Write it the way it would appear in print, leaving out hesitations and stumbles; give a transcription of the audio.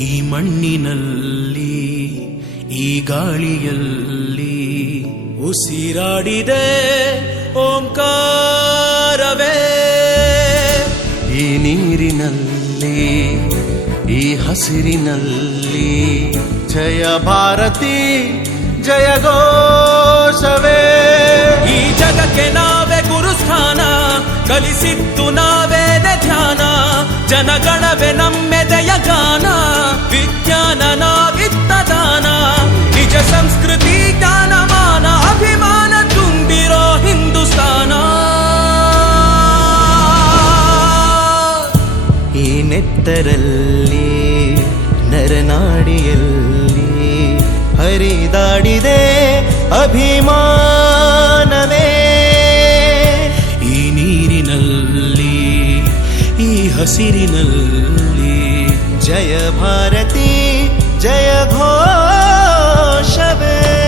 ಈ ಮಣ್ಣಿನಲ್ಲಿ ಈ ಗಾಳಿಯಲ್ಲಿ ಉಸಿರಾಡಿದೆ ಓಂಕಾರವೇ. ಈ ನೀರಿನಲ್ಲಿ ಈ ಹಸಿರಿನಲ್ಲಿ ಜಯ ಭಾರತಿ ಜಯ ಘೋಷವೇ. ಈ ಜಗಕ್ಕೆ ನಾವೇ ಗುರುಸ್ಥಾನ, ಕಲಿಸಿದ್ದು ನಾವೇನೆ ಧ್ಯಾನ. ಜನಗಣವೇ ನಮ್ಮೆದೆಯ ಗಾನ, ವಿಜ್ಞಾನ ನಾವಿತ್ತ ದಾನ. ನಿಜ ಸಂಸ್ಕೃತಿ ಜ್ಞಾನಮಾನ, ಅಭಿಮಾನ ತುಂಬಿರೋ ಹಿಂದೂಸ್ತಾನ. ಈ ನೆತ್ತರಲ್ಲಿ ನರನಾಡಿಯಲ್ಲಿ ಹರಿದಾಡಿದೆ ಅಭಿಮಾನವೇ. ಈ ನೀರಿನಲ್ಲಿ ಈ ಹಸಿರಿನಲ್ಲಿ ಜಯ ಭಾರತಿ ಜಯ ಘೋಷವೇ.